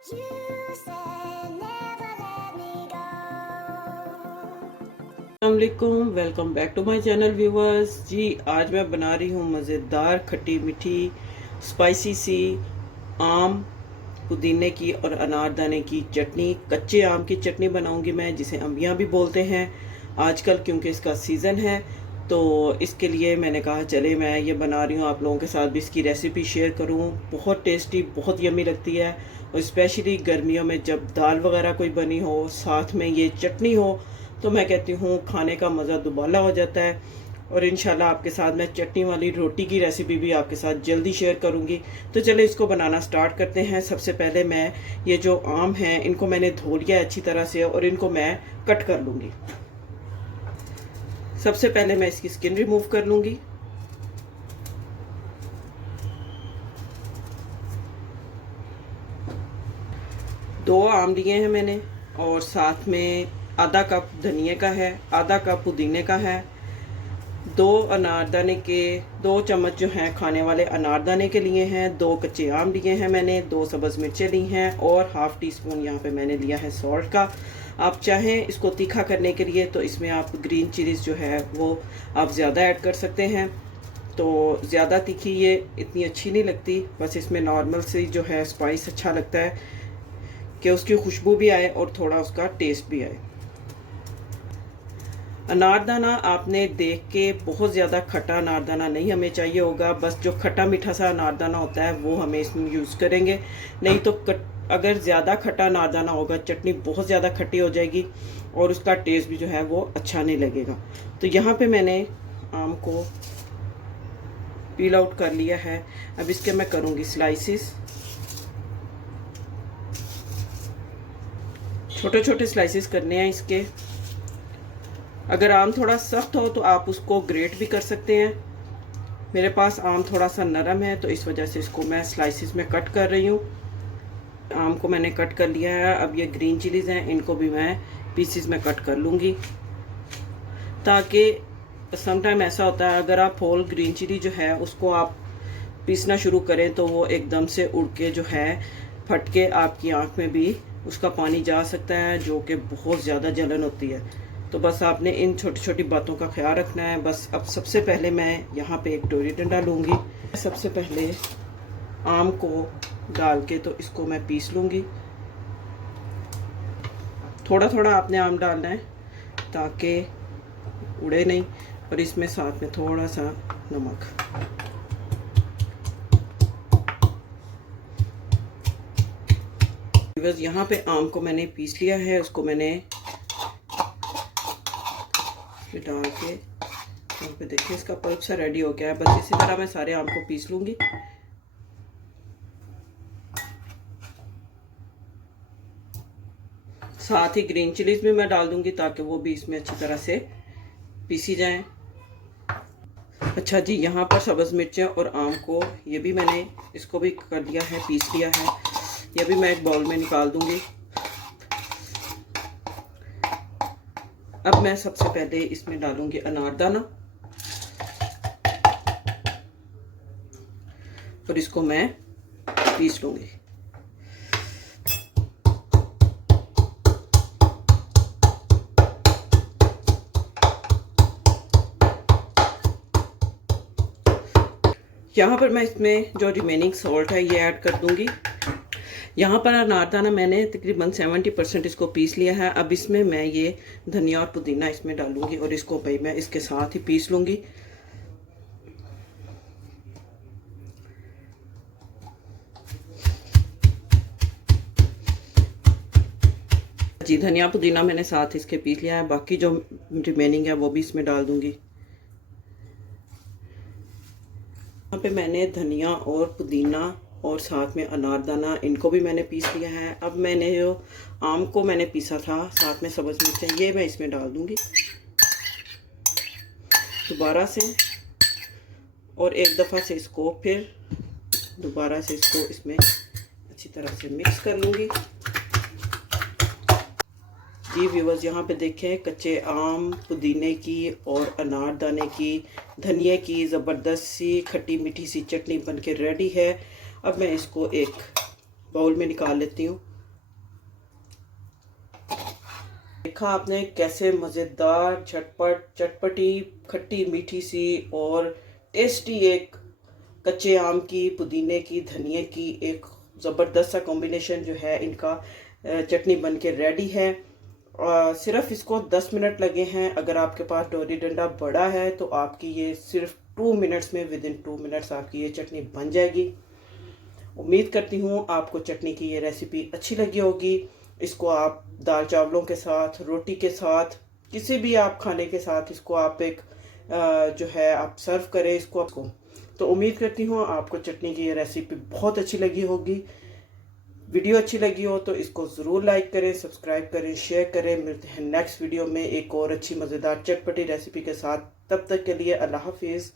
अस्सलामुअलैकुम, welcome back to my channel viewers. जी, आज मैं बना रही हूँ मज़ेदार खट्टी मीठी स्पाइसी सी आम, पुदीने की और अनारदाने की चटनी। कच्चे आम की चटनी बनाऊंगी मैं, जिसे अम्बियाँ भी बोलते हैं आजकल, क्योंकि इसका सीज़न है। तो इसके लिए मैंने कहा चले मैं ये बना रही हूँ, आप लोगों के साथ भी इसकी रेसिपी शेयर करूँ। बहुत टेस्टी, बहुत यमी लगती है, और स्पेशली गर्मियों में जब दाल वगैरह कोई बनी हो, साथ में ये चटनी हो, तो मैं कहती हूँ खाने का मज़ा दुबाला हो जाता है। और इंशाल्लाह आपके साथ मैं चटनी वाली रोटी की रेसिपी भी आपके साथ जल्दी शेयर करूँगी। तो चले इसको बनाना स्टार्ट करते हैं। सबसे पहले मैं ये जो आम हैं इनको मैंने धो लिया अच्छी तरह से, और इनको मैं कट कर लूँगी। सबसे पहले मैं इसकी स्किन रिमूव कर लूँगी। दो आम लिए हैं मैंने, और साथ में आधा कप धनिए का है, आधा कप पुदीने का है, दो अनारदाने के 2 चम्मच जो हैं खाने वाले अनारदाने के लिए हैं, 2 कच्चे आम लिए हैं मैंने, 2 सब्ज़ मिर्चें ली हैं, और हाफ़ टी स्पून यहाँ पे मैंने लिया है सॉल्ट का। आप चाहें इसको तीखा करने के लिए तो इसमें आप ग्रीन चिलीज़ जो है वो आप ज़्यादा ऐड कर सकते हैं। तो ज़्यादा तीखी ये इतनी अच्छी नहीं लगती, बस इसमें नॉर्मल से जो है स्पाइस अच्छा लगता है कि उसकी खुशबू भी आए और थोड़ा उसका टेस्ट भी आए। अनारदाना आपने देख के बहुत ज़्यादा खट्टा अनारदाना नहीं हमें चाहिए होगा, बस जो खट्टा मीठा सा अनारदाना होता है वो हमें इसमें यूज़ करेंगे। नहीं तो अगर ज़्यादा खट्टा अनारदाना होगा, चटनी बहुत ज़्यादा खट्टी हो जाएगी और उसका टेस्ट भी जो है वो अच्छा नहीं लगेगा। तो यहाँ पे मैंने आम को पील आउट कर लिया है। अब इसके मैं करूँगी स्लाइसिस। छोटे छोटे स्लाइसिस करने हैं इसके। अगर आम थोड़ा सख्त हो तो आप उसको ग्रेट भी कर सकते हैं। मेरे पास आम थोड़ा सा नरम है, तो इस वजह से इसको मैं स्लाइसिस में कट कर रही हूँ। आम को मैंने कट कर लिया है। अब ये ग्रीन चिलीज़ हैं, इनको भी मैं पीसीस में कट कर लूँगी, ताकि समटाइम ऐसा होता है अगर आप होल ग्रीन चिली जो है उसको आप पीसना शुरू करें तो वो एकदम से उड़ के जो है फट के आपकी आँख में भी उसका पानी जा सकता है, जो कि बहुत ज़्यादा जलन होती है। तो बस आपने इन छोटी छोटी बातों का ख्याल रखना है। बस अब सबसे पहले मैं यहाँ पे एक डोरी डंडा लूँगी। सबसे पहले आम को डाल के तो इसको मैं पीस लूँगी। थोड़ा थोड़ा आपने आम डालना है ताकि उड़े नहीं, और इसमें साथ में थोड़ा सा नमक। बस यहाँ पे आम को मैंने पीस लिया है, उसको मैंने डाल के यहाँ पे देखिए इसका पल्प सा रेडी हो गया है। बस इसी तरह मैं सारे आम को पीस लूँगी। साथ ही ग्रीन चिलीज भी मैं डाल दूँगी ताकि वो भी इसमें अच्छी तरह से पीसी जाएं। अच्छा जी, यहाँ पर सब्ज़ मिर्चें और आम को ये भी मैंने इसको भी कर दिया है, पीस लिया है। ये भी मैं एक बाउल में निकाल दूँगी। अब मैं सबसे पहले इसमें डालूंगी अनारदाना, और इसको मैं पीस लूंगी। यहाँ पर मैं इसमें जो रिमेनिंग सॉल्ट है ये ऐड कर दूंगी। यहाँ पर अनारदाना मैंने तकरीबन 70% इसको पीस लिया है। अब इसमें मैं ये धनिया और पुदीना इसमें डालूंगी, और इसको भाई मैं इसके साथ ही पीस लूंगी। जी, धनिया पुदीना मैंने साथ इसके पीस लिया है। बाकी जो रिमेनिंग है वो भी इसमें डाल दूंगी। यहाँ पे मैंने धनिया और पुदीना और साथ में अनारदाना, इनको भी मैंने पीस लिया है। अब मैंने जो आम को मैंने पीसा था, साथ में सब्ज़ मिर्चें, ये मैं इसमें डाल दूंगी दोबारा से, और एक दफ़ा से इसको फिर दोबारा से इसको इसमें अच्छी तरह से मिक्स कर लूँगी। जी व्यूवर्स, यहाँ पे देखें कच्चे आम, पुदीने की और अनारदाने की, धनिए की ज़बरदस्त सी खट्टी मीठी सी चटनी बनके रेडी है। अब मैं इसको एक बाउल में निकाल लेती हूँ। देखा आपने कैसे मज़ेदार झटपट चटपटी खट्टी मीठी सी और टेस्टी एक कच्चे आम की, पुदीने की, धनिए की एक ज़बरदस्त सा कॉम्बिनेशन जो है इनका चटनी बन के रेडी है। सिर्फ इसको 10 मिनट लगे हैं। अगर आपके पास डोरी डंडा बड़ा है तो आपकी ये सिर्फ 2 मिनट्स में, विद इन 2 मिनट्स आपकी ये चटनी बन जाएगी। उम्मीद करती हूँ आपको चटनी की ये रेसिपी अच्छी लगी होगी। इसको आप दाल चावलों के साथ, रोटी के साथ, किसी भी आप खाने के साथ इसको आप एक जो है आप सर्व करें इसको आपको। तो उम्मीद करती हूँ आपको चटनी की ये रेसिपी बहुत अच्छी लगी होगी। वीडियो अच्छी लगी हो तो इसको ज़रूर लाइक करें, सब्सक्राइब करें, शेयर करें। मिलते हैं नेक्स्ट वीडियो में एक और अच्छी मज़ेदार चटपटी रेसिपी के साथ। तब तक के लिए अल्लाह हाफिज़।